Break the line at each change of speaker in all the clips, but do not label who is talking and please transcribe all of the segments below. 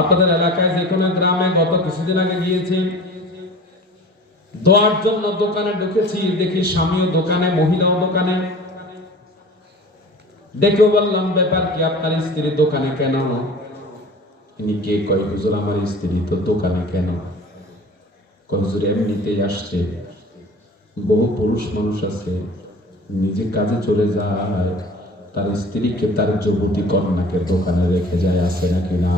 আপনাদের এলাকায় যে কোনো গ্রামে গত কিছুদিন আগে গিয়েছি, দোয়ার জন্য দোকানে ঢুকেছি, দেখি স্বামীও দোকানে, মহিলাও দোকানে। দেখেও বললাম, ব্যাপার কি, আপনার স্ত্রী দোকানে কেন? তিনি কে কয়, হুজুর, আমার স্ত্রী তো দোকানে কেন? হুজুর, এমনিতেই আসছে। বহু পুরুষ মানুষ আছে, নিজে কাজে চলে যায়। তার স্ত্রীকে তার যুবতী কন্যাকে দোকানে রেখে যায়, আছে নাকি না?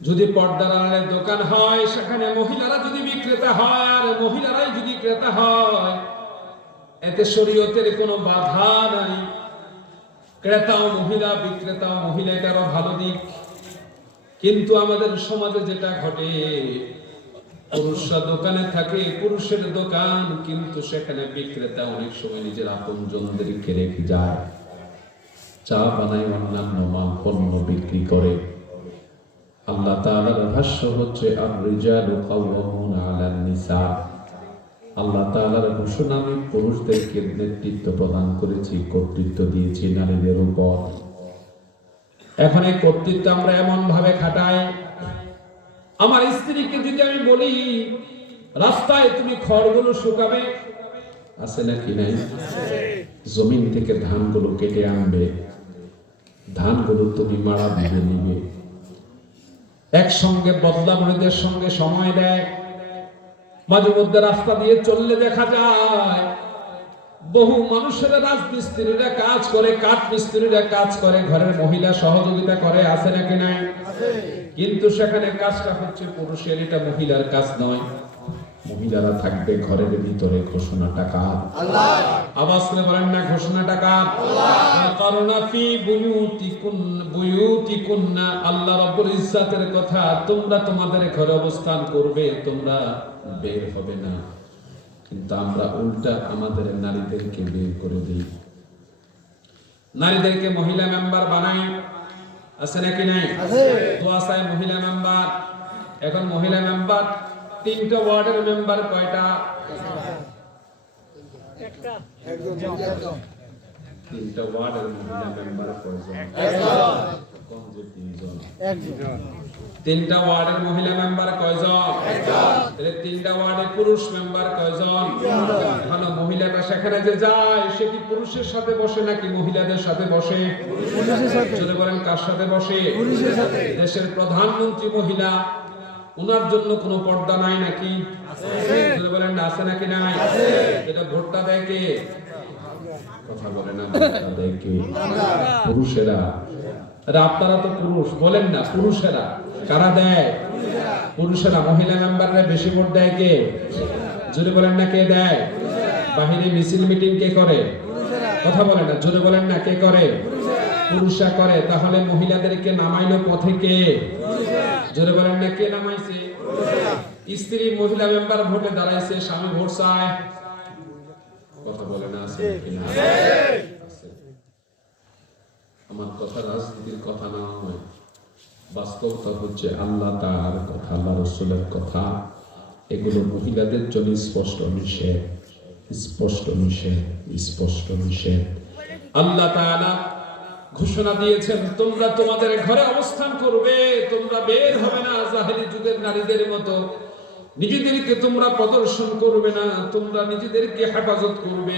যদি পর্দার আড়ালে দোকান হয়, সেখানে মহিলারা যদি বিক্রেতা হয়, আর মহিলারাই যদি ক্রেতা হয়, এতে শরীয়তের কোনো বাধা নাই। ক্রেতাও মহিলা বিক্রেতাও মহিলা, এটারও ভালো দিক। কিন্তু আমাদের সমাজে যেটা ঘটে পুরুষরা দোকানে থাকে, পুরুষের দোকান, কিন্তু সেখানে বিক্রেতা অনেক সময় নিজের আপন জনদেরকে রেখে যায়। চা বানায় অন্যান্য মা পণ্য বিক্রি করে। আল্লাহ তাআলার ভাষ্য হচ্ছে আর কাওয়ামুন আলান নিসা আল্লাহ তাআলার ঘোষণা, আমি পুরুষদেরকে নেতৃত্ব প্রদান করেছি, কর্তৃত্ব দিয়েছি নারীদের উপর। এখন এই কর্তৃত্ব আমরা এমন ভাবে খাটাই, আমার স্ত্রীকে যদি বলি, রাস্তায় তুমি খড়গুলো শুকাবে। আছে নাকি নাই? জমিন থেকে ধানগুলো কেটে আনবে। ধানগুলো তুমি মারা দিবে নিবে। একসঙ্গে বদলামণিদের সঙ্গে সময় দেয়। মাঝে মধ্যে রাস্তা দিয়ে চললে দেখা যায়, বহু মানুষেরা রাজমিস্ত্রিরা কাজ করে কাঠ মিস্ত্রিরা কাজ করে, ঘরের মহিলা সহযোগিতা করে, আছে নাকি নাই? কিন্তু সেখানে কাজটা হচ্ছে পুরুষের এটা মহিলার কাজ নয়। মহিলারা থাকবে ঘরের ভিতরে ঘোষণা টাকা আওয়াজ করে বলেন না ঘোষণা টাকা করোনা ফি বুয়ুতিকুন বুয়ুতিকুন্না আল্লাহ রাব্বুল ইজ্জাতের কথা তোমরা তোমাদের ঘরে অবস্থান করবে তোমরা বের হবে না। কিন্তু আমরা উল্টা আমাদের নারীদেরকে বের করে দিই। নারীদেরকে মহিলা মেম্বার বানাই। আছে নাকি নাই? দোয়াশায় মহিলা মেম্বার। এখন মহিলা মেম্বার তিনটা ওয়ার্ডের মেম্বার কয়টা? তিনটা ওয়ার্ডের মহিলা মেম্বার কয়জন? তিনজন। তিনটা ওয়ার্ডের মহিলা মেম্বার কয়জন? তিনটা ওয়ার্ডের পুরুষ মেম্বার কয়জন? ভালো মহিলাটা সেখানে যে যায় সে কি পুরুষের সাথে বসে নাকি মহিলাদের সাথে বসে? যদি বলেন কার সাথে বসে? দেশের প্রধানমন্ত্রী মহিলা ওনার জন্য কোনো পর্দা নাই নাকি? বলেন আছে নাকি নাই? এটা ভোটটা দেয় কে? কথা বলে না ভোটটা দেয় কে? পুরুষেরা। আপনারা তো পুরুষ বলেন না পুরুষেরা। কারা দেয়? পুরুষেরা, মহিলা মেম্বাররা বেশি ভোট দেয় কে? জোরে বলেন না কে দেয়? বাহিরে মিছিল, মিটিং কে করে? কথা বলেন না, জোরে বলেন না কে করে? পুরুষরা করে, তাহলে মহিলাদেরকে নামাইলো পথে কে? জোরে বলেন না কে নামাইছে? স্ত্রী, মহিলা মেম্বার ভোটে দাঁড়াইছে, স্বামী ভোট চায়। কথা বলে না? আছে। আমার কথা রাজনীতির কথা না হয়। বাস্তবতা হচ্ছে আল্লাহ তার কথা, আল্লাহ রসুলের কথা। এগুলো মহিলাদের জন্য স্পষ্ট নিষেধ স্পষ্ট নিষেধ স্পষ্ট নিষেধ। আল্লাহ তাআলা ঘোষণা দিয়েছেন, তোমরা তোমাদের ঘরে অবস্থান করবে, তোমরা বের হবে না যুগের নারীদের মতো। নিজেদেরকে তোমরা প্রদর্শন করবে না, তোমরা নিজেদেরকে হেফাজত করবে।